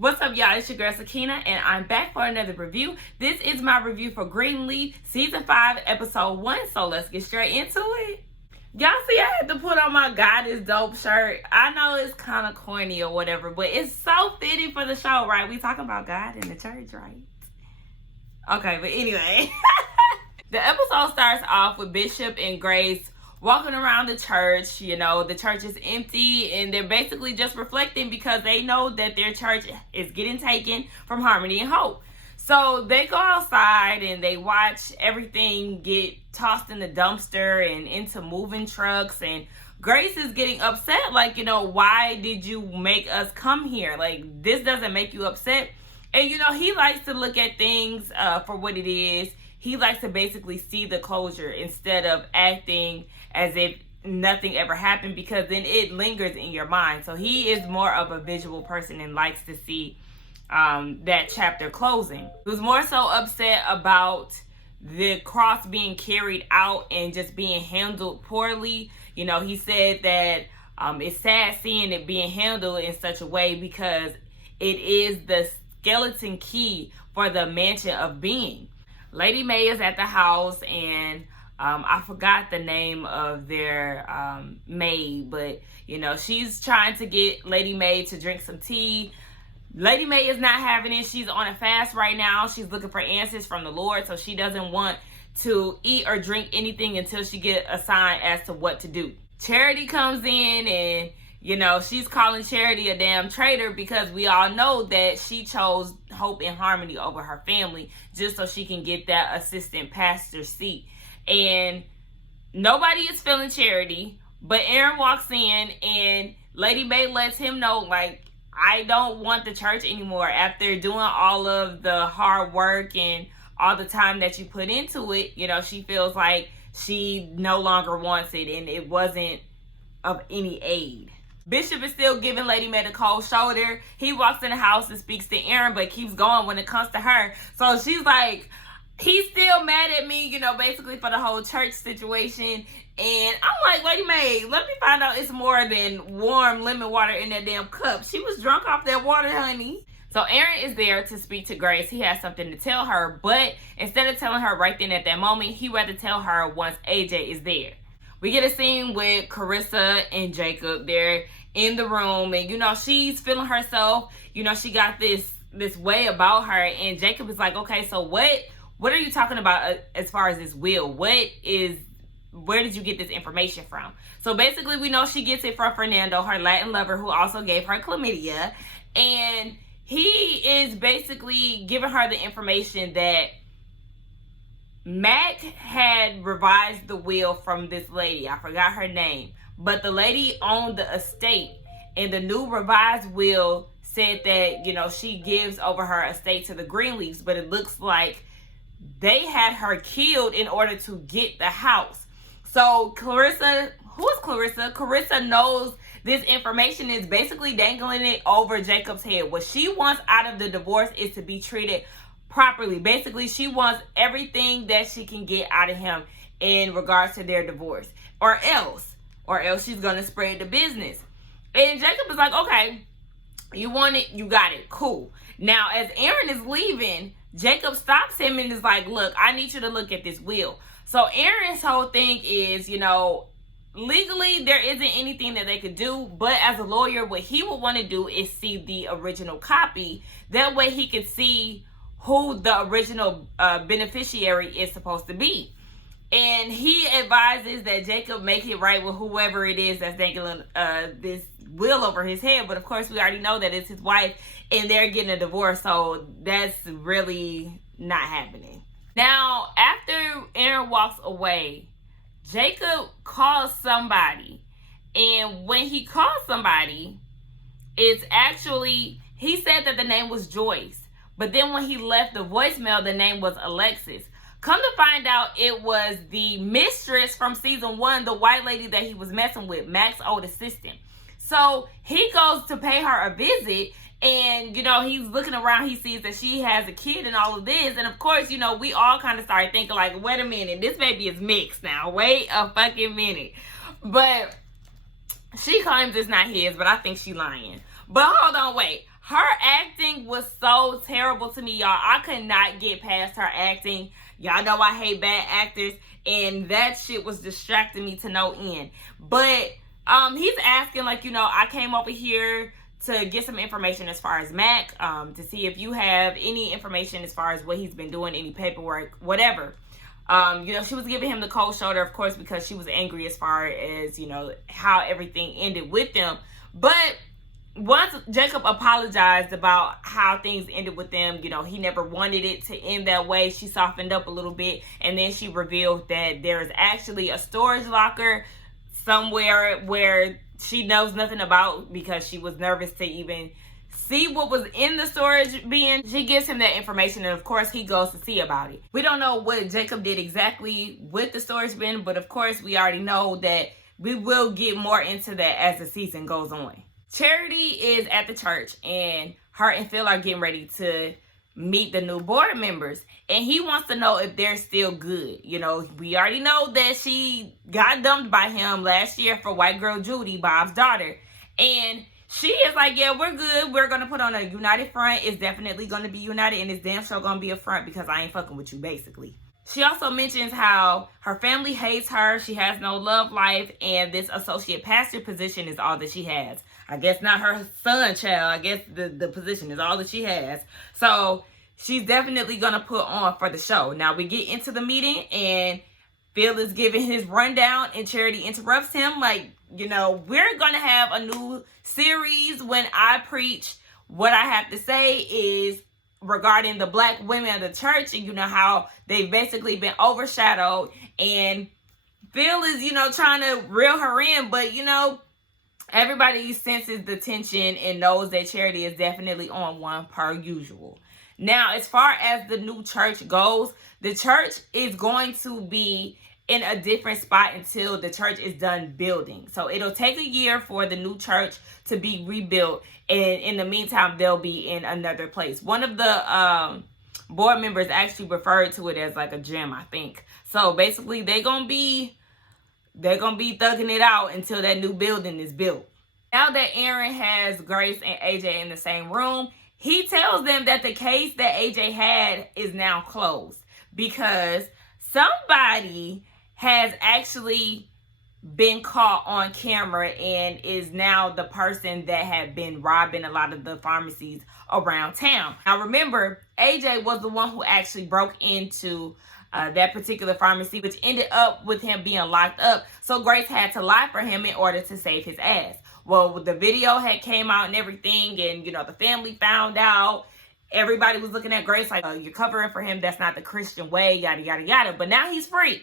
What's up, y'all? It's your girl Sakina, and I'm back for another review. This is my review for Greenleaf Season 5, Episode 1, so let's get straight into it. Y'all see I had to put on my God is Dope shirt. I know it's kind of corny or whatever, but it's so fitting for the show, right? We talking about God in the church, right? Okay, but anyway. The episode starts off with Bishop and Grace walking around the church. You know, the church is empty and they're basically just reflecting because they know that their church is getting taken from Harmony and Hope. So they go outside and they watch everything get tossed in the dumpster and into moving trucks. And Grace is getting upset, like, you know, why did you make us come here? Like, this doesn't make you upset. And, you know, he likes to look at things for what it is. He likes to basically see the closure instead of acting as if nothing ever happened, because then it lingers in your mind. So he is more of a visual person and likes to see that chapter closing. He was more so upset about the cross being carried out and just being handled poorly. You know, he said that it's sad seeing it being handled in such a way because it is the skeleton key for the mansion of being. Lady May is at the house, and I forgot the name of their maid, but you know, she's trying to get Lady May to drink some tea. Lady May is not having it. She's on a fast right now. She's looking for answers from the Lord, so she doesn't want to eat or drink anything until she get a sign as to what to do. Charity comes in, and you know, she's calling Charity a damn traitor because we all know that she chose Hope and Harmony over her family just so she can get that assistant pastor seat. And nobody is feeling Charity, but Aaron walks in and Lady May lets him know, like, I don't want the church anymore. After doing all of the hard work and all the time that you put into it, you know, she feels like she no longer wants it and it wasn't of any aid. Bishop is still giving Lady May the cold shoulder. He walks in the house and speaks to Aaron, but keeps going when it comes to her. So she's like, he's still mad at me, you know, basically for the whole church situation. And I'm like, Lady May, let me find out it's more than warm lemon water in that damn cup. She was drunk off that water, honey. So Aaron is there to speak to Grace. He has something to tell her, but instead of telling her right then at that moment, he rather tell her once AJ is there. We get a scene with Carissa and Jacob. They're in the room, and you know, she's feeling herself. You know, she got this way about her, and Jacob is like, okay, so what are you talking about as far as this will? Where did you get this information from? So basically, we know she gets it from Fernando, her Latin lover, who also gave her chlamydia, and he is basically giving her the information that Mac had revised the will from this lady. I forgot her name, but the lady owned the estate, and the new revised will said that, you know, she gives over her estate to the Greenleafs, but it looks like they had her killed in order to get the house. So Clarissa, who's Clarissa? Clarissa knows this information, is basically dangling it over Jacob's head. What she wants out of the divorce is to be treated properly. Basically, she wants everything that she can get out of him in regards to their divorce, or else she's gonna spread the business. And Jacob is like, okay, you want it, you got it, cool. Now, as Aaron is leaving, Jacob stops him and is like, look, I need you to look at this will. So Aaron's whole thing is, you know, legally there isn't anything that they could do, but as a lawyer, what he would want to do is see the original copy. That way he could see who the original beneficiary is supposed to be. And he advises that Jacob make it right with whoever it is that's dangling this will over his head. But of course, we already know that it's his wife and they're getting a divorce. So that's really not happening. Now, after Aaron walks away, Jacob calls somebody. And when he calls somebody, it's actually, he said that the name was Joyce. But then when he left the voicemail, the name was Alexis. Come to find out, it was the mistress from season 1, the white lady that he was messing with, Mac's old assistant. So he goes to pay her a visit, and, you know, he's looking around, he sees that she has a kid and all of this. And of course, you know, we all kind of started thinking like, wait a minute, this baby is mixed now. Wait a fucking minute. But she claims it's not his, but I think she lying. But hold on, wait. Her acting was so terrible to me, y'all. I could not get past her acting. Y'all know I hate bad actors, and that shit was distracting me to no end. But he's asking, like, I came over here to get some information as far as Mac, to see if you have any information as far as what he's been doing, any paperwork, whatever. She was giving him the cold shoulder, of course, because she was angry as far as, how everything ended with them. But once Jacob apologized about how things ended with them, he never wanted it to end that way. She softened up a little bit, and then she revealed that there is actually a storage locker somewhere where she knows nothing about because she was nervous to even see what was in the storage bin. She gives him that information, and of course he goes to see about it. We don't know what Jacob did exactly with the storage bin, but of course we already know that we will get more into that as the season goes on. Charity is at the church, and her and Phil are getting ready to meet the new board members, and he wants to know if they're still good. We already know that she got dumped by him last year for white girl Judy, Bob's daughter, and she is like, yeah, we're good. We're going to put on a united front. It's definitely going to be united, and it's damn sure going to be a front because I ain't fucking with you, basically. She also mentions how her family hates her. She has no love life, and this associate pastor position is all that she has. I guess not her son, child. I guess the position is all that she has. So she's definitely going to put on for the show. Now we get into the meeting, and Phil is giving his rundown, and Charity interrupts him like, we're going to have a new series when I preach. What I have to say is regarding the black women of the church, and how they've basically been overshadowed, and Phil is, trying to reel her in, but, everybody senses the tension and knows that Charity is definitely on one per usual. Now, as far as the new church goes, the church is going to be in a different spot until the church is done building. So it'll take a year for the new church to be rebuilt, and in the meantime, they'll be in another place. One of the board members actually referred to it as like a gym, I think. So basically, they're gonna be thugging it out until that new building is built. Now that Aaron has Grace and AJ in the same room, he tells them that the case that AJ had is now closed because somebody has actually been caught on camera and is now the person that had been robbing a lot of the pharmacies around town. Now remember, AJ was the one who actually broke into that particular pharmacy, which ended up with him being locked up. So Grace had to lie for him in order to save his ass. Well, the video had came out and everything, and the family found out. Everybody was looking at Grace like, oh, you're covering for him. That's not the Christian way, yada, yada, yada. But now he's free.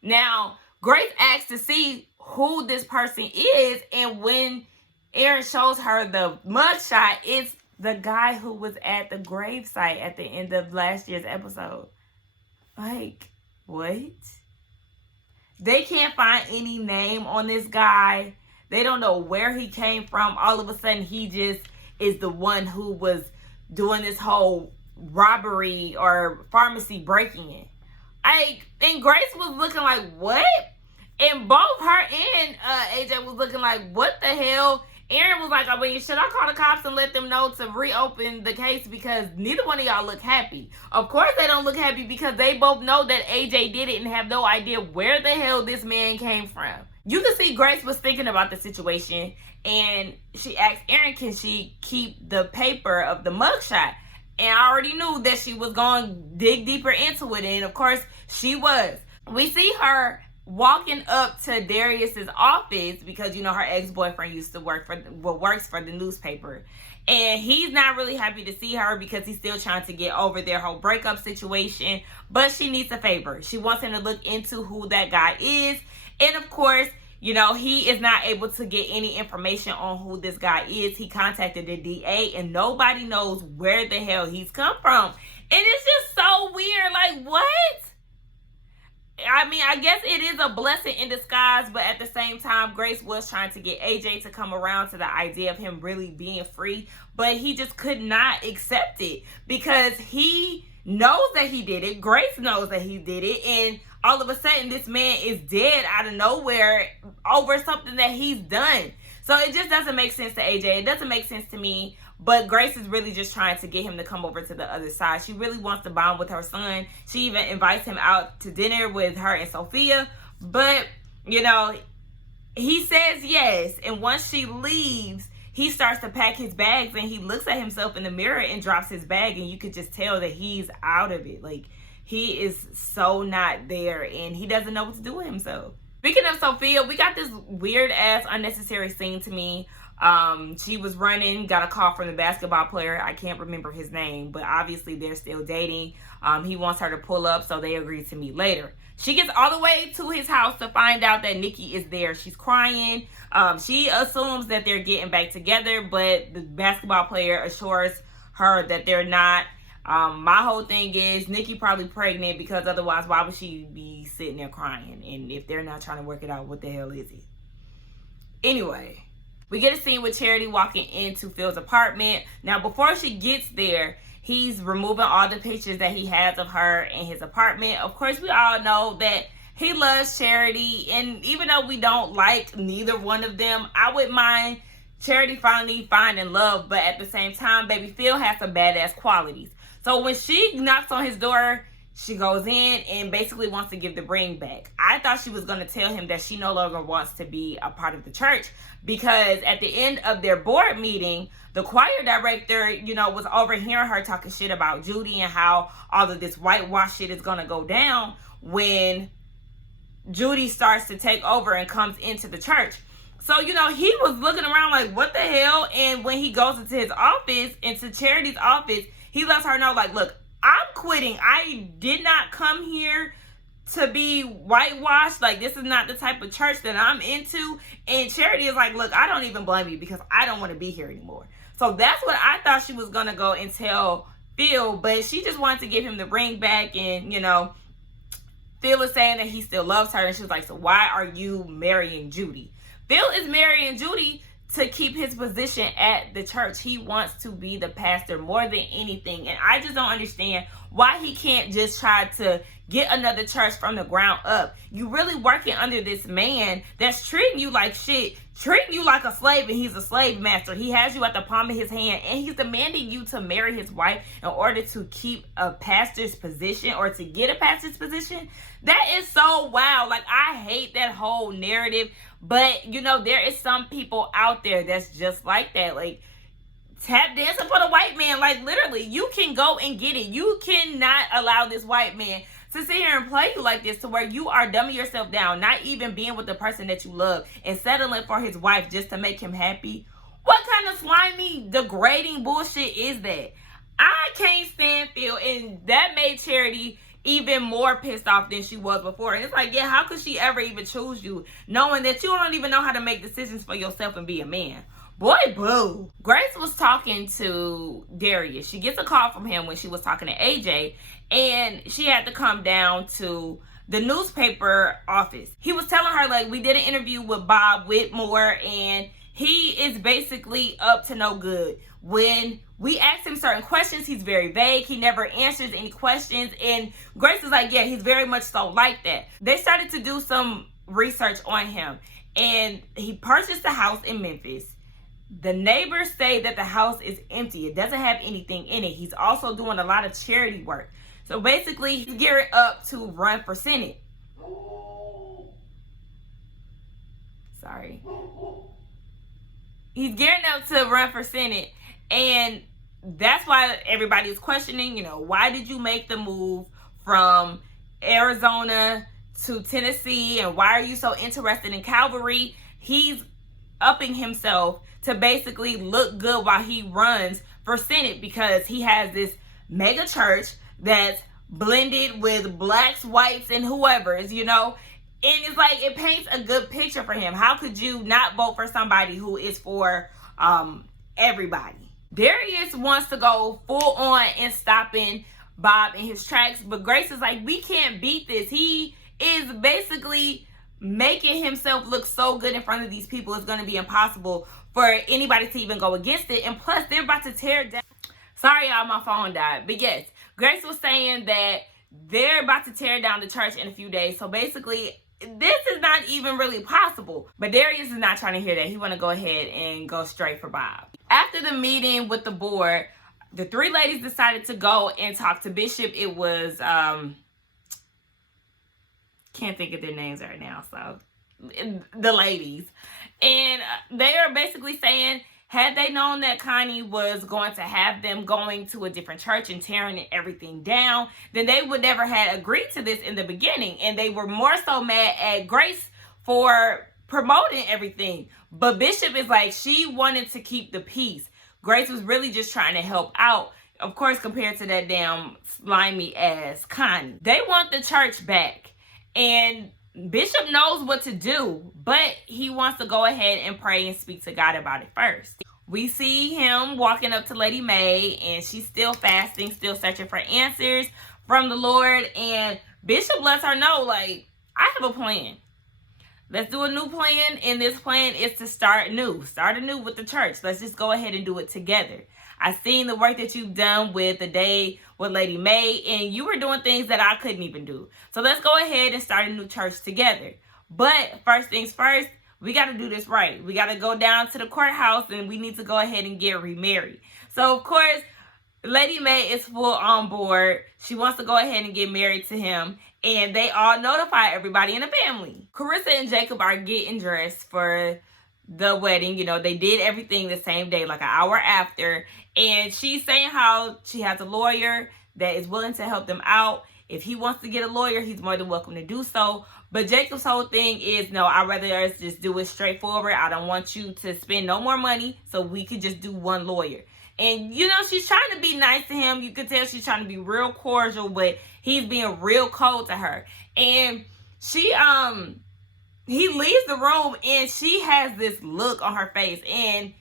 Now, Grace asked to see who this person is, and when Aaron shows her the mugshot, it's the guy who was at the gravesite at the end of last year's episode. Like, what? They can't find any name on this guy. They don't know where he came from. All of a sudden, he just is the one who was doing this whole robbery or pharmacy breaking in. And Grace was looking like, what? And both her and AJ was looking like, what the hell? Aaron was like, should I call the cops and let them know to reopen the case? Because neither one of y'all look happy. Of course they don't look happy because they both know that AJ did it and have no idea where the hell this man came from. You can see Grace was thinking about the situation, and she asked Aaron, can she keep the paper of the mugshot? And I already knew that she was going to dig deeper into it, and of course she was. We see her walking up to Darius's office because her ex-boyfriend used to works for the newspaper, and he's not really happy to see her because he's still trying to get over their whole breakup situation, but she needs a favor. She wants him to look into who that guy is, and of course he is not able to get any information on who this guy is. He contacted the DA, and nobody knows where the hell he's come from, and it's just so weird. Like, what? I guess it is a blessing in disguise, but at the same time, Grace was trying to get AJ to come around to the idea of him really being free, but he just could not accept it because he knows that he did it. Grace knows that he did it, and all of a sudden, this man is dead out of nowhere over something that he's done. So it just doesn't make sense to AJ. It doesn't make sense to me. But Grace is really just trying to get him to come over to the other side. She really wants to bond with her son. She even invites him out to dinner with her and Sophia. But, you know, he says yes. And once she leaves, he starts to pack his bags and he looks at himself in the mirror and drops his bag. And you could just tell that he's out of it. Like, he is so not there and he doesn't know what to do with himself. Speaking of Sophia, we got this weird ass unnecessary scene to me. She was running, got a call from the basketball player. I can't remember his name, but obviously they're still dating. He wants her to pull up, so they agree to meet later. She gets all the way to his house to find out that Nikki is there. She's crying. She assumes that they're getting back together, but the basketball player assures her that they're not. My whole thing is Nikki probably pregnant, because otherwise why would she be sitting there crying? And if they're not trying to work it out, what the hell is it? Anyway, we get a scene with Charity walking into Phil's apartment. Now, before she gets there, he's removing all the pictures that he has of her in his apartment. Of course, we all know that he loves Charity, and even though we don't like neither one of them, I wouldn't mind Charity finally finding love, but at the same time, baby Phil has some badass qualities. So when she knocks on his door, she goes in and basically wants to give the ring back. I thought she was going to tell him that she no longer wants to be a part of the church, because at the end of their board meeting, the choir director, you know, was overhearing her talking shit about Judy and how all of this whitewash shit is going to go down when Judy starts to take over and comes into the church. So, you know, he was looking around like, what the hell? And when he goes into his office, into Charity's office, he lets her know, like, look, I'm quitting. I did not come here to be whitewashed. Like, this is not the type of church that I'm into. And Charity is like, look, I don't even blame you, because I don't want to be here anymore. So that's what I thought she was going to go and tell Phil. But she just wanted to give him the ring back. And, you know, Phil is saying that he still loves her. And she was like, so why are you marrying Judy? Phil is marrying Judy to keep his position at the church. He wants to be the pastor more than anything. And I just don't understand why he can't just try to get another church from the ground up. You really working under this man that's treating you like shit, treating you like a slave, and he's a slave master. He has you at the palm of his hand, and he's demanding you to marry his wife in order to keep a pastor's position or to get a pastor's position. That is so wild. Like, I hate that whole narrative. But, you know, there is some people out there that's just like that. Like, tap dancing for the white man. Like, literally, you can go and get it. You cannot allow this white man to sit here and play you like this, to where you are dumbing yourself down, not even being with the person that you love, and settling for his wife just to make him happy. What kind of slimy, degrading bullshit is that? I can't stand Phil, and that made Charity even more pissed off than she was before. And it's like, yeah, how could she ever even choose you, knowing that you don't even know how to make decisions for yourself and be a man? Boy, boo. Grace was talking to Darius. She gets a call from him when she was talking to AJ, and she had to come down to the newspaper office. He was telling her, like, we did an interview with Bob Whitmore, and he is basically up to no good. When we ask him certain questions, he's very vague. He never answers any questions. And Grace is like, yeah, he's very much so like that. They started to do some research on him, and he purchased a house in Memphis. The neighbors say that the house is empty. It doesn't have anything in it. He's also doing a lot of charity work. So basically, he's gearing up to run for Senate. Sorry. He's gearing up to run for Senate. And that's why everybody is questioning, you know, why did you make the move from Arizona to Tennessee? And why are you so interested in Calvary? He's upping himself to basically look good while he runs for Senate, because he has this mega church that's blended with blacks, whites, and whoever's, you know. And it's like, it paints a good picture for him. How could you not vote for somebody who is for everybody? Darius wants to go full on in stopping Bob in his tracks, but Grace is like, we can't beat this. He is basically making himself look so good in front of these people. It's going to be impossible for anybody to even go against it. And plus, they're about to tear down. Sorry, y'all, my phone died. But yes, Grace was saying that they're about to tear down the church in a few days. So basically, this is not even really possible. But Darius is not trying to hear that. He want to go ahead and go straight for Bob. After the meeting with the board, the three ladies decided to go and talk to Bishop. It was, can't think of their names right now, so the ladies. And they are basically saying, had they known that Connie was going to have them going to a different church and tearing everything down, then they would never have agreed to this in the beginning. And they were more so mad at Grace for promoting everything. But Bishop is like, she wanted to keep the peace. Grace was really just trying to help out. Of course, compared to that damn slimy ass Connie. They want the church back. And Bishop knows what to do, but he wants to go ahead and pray and speak to God about it first. We see him walking up to Lady Mae, and she's still fasting, still searching for answers from the Lord. And Bishop lets her know, like, I have a plan. Let's do a new plan, and this plan is to start anew. Start anew with the church. Let's just go ahead and do it together. I've seen the work that you've done with the day with Lady Mae, and you were doing things that I couldn't even do. So let's go ahead and start a new church together. But first things first, we got to do this right. We got to go down to the courthouse, and we need to go ahead and get remarried. So, of course, Lady Mae is full on board. She wants to go ahead and get married to him, and they all notify everybody in the family. Carissa and Jacob are getting dressed for the wedding. You know, they did everything the same day, like an hour after. And she's saying how she has a lawyer that is willing to help them out. If he wants to get a lawyer, he's more than welcome to do so. But Jacob's whole thing is, no, I'd rather us just do it straightforward. I don't want you to spend no more money, so we could just do one lawyer. And, you know, she's trying to be nice to him. You could tell she's trying to be real cordial, but he's being real cold to her. And he leaves the room, and she has this look on her face. And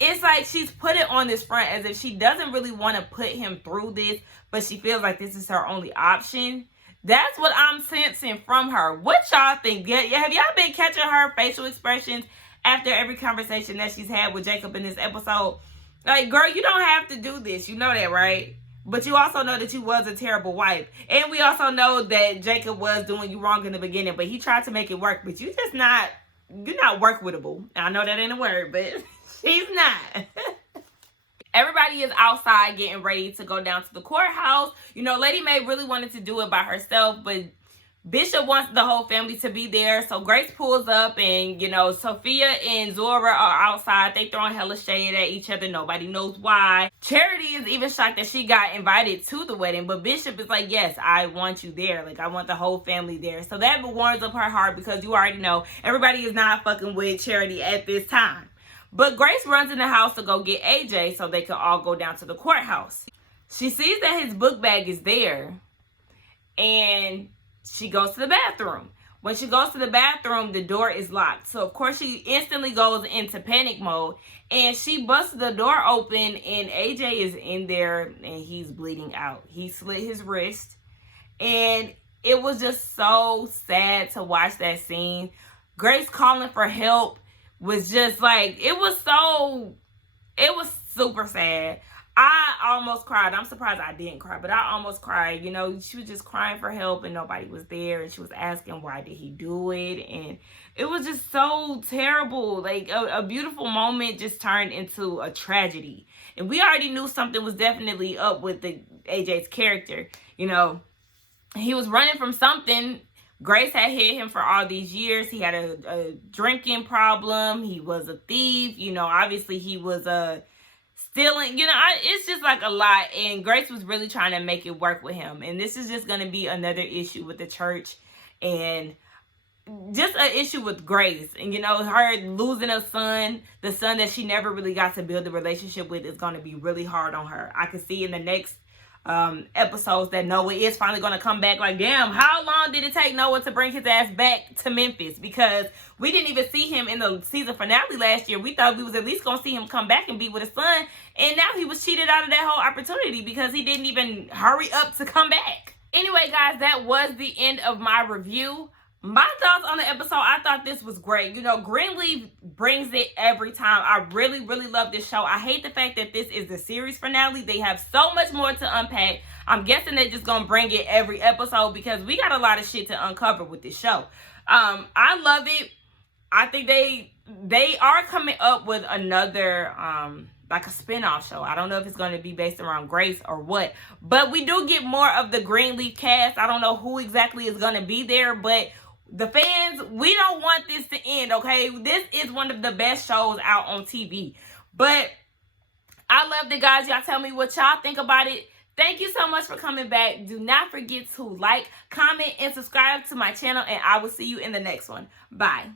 it's like she's put it on this front as if she doesn't really want to put him through this, but she feels like this is her only option. That's what I'm sensing from her. What y'all think? Have y'all been catching her facial expressions after every conversation that she's had with Jacob in this episode? Like, girl, you don't have to do this. You know that, right? But you also know that you was a terrible wife. And we also know that Jacob was doing you wrong in the beginning, but he tried to make it work. But you're not workable. I know that ain't a word, but she's not. Everybody is outside getting ready to go down to the courthouse. You know, Lady Mae really wanted to do it by herself, but Bishop wants the whole family to be there. So Grace pulls up, and, you know, Sophia and Zora are outside. They throwing hella shade at each other. Nobody knows why. Charity is even shocked that she got invited to the wedding, but Bishop is like, yes, I want you there. Like, I want the whole family there. So that warms up her heart, because you already know everybody is not fucking with Charity at this time. But Grace runs in the house to go get AJ so they can all go down to the courthouse. She sees that his book bag is there, and she goes to the bathroom. When she goes to the bathroom, the door is locked. So, of course, she instantly goes into panic mode, and she busts the door open, and AJ is in there, and he's bleeding out. He slit his wrist, and it was just so sad to watch that scene. Grace calling for help was just like, it was super sad. I almost cried. I'm surprised I didn't cry, but I almost cried. You know, she was just crying for help, and nobody was there, and she was asking, why did he do it? And it was just so terrible. Like, a beautiful moment just turned into a tragedy. And we already knew something was definitely up with AJ's character. You know, he was running from something. Grace had hid him for all these years. He had a drinking problem. He was a thief. You know, obviously he was stealing. You know, it's just like a lot. And Grace was really trying to make it work with him. And this is just going to be another issue with the church. And just an issue with Grace. And, you know, her losing a son, the son that she never really got to build a relationship with, is going to be really hard on her. I can see in the next episodes that Noah is finally going to come back. Like, damn, how long did it take Noah to bring his ass back to Memphis? Because we didn't even see him in the season finale last year. We thought we was at least going to see him come back and be with his son, and now he was cheated out of that whole opportunity because he didn't even hurry up to come back. Anyway, guys, that was the end of my review. My thoughts on the episode, I thought this was great. You know, Greenleaf brings it every time. I really, really love this show. I hate the fact that this is the series finale. They have so much more to unpack. I'm guessing they're just going to bring it every episode because we got a lot of shit to uncover with this show. I love it. I think they are coming up with another like a spinoff show. I don't know if it's going to be based around Grace or what. But we do get more of the Greenleaf cast. I don't know who exactly is going to be there, but the fans, we don't want this to end, okay? This is one of the best shows out on TV. But I loved it, guys. Y'all tell me what y'all think about it. Thank you so much for coming back. Do not forget to like, comment, and subscribe to my channel, and I will see you in the next one. Bye.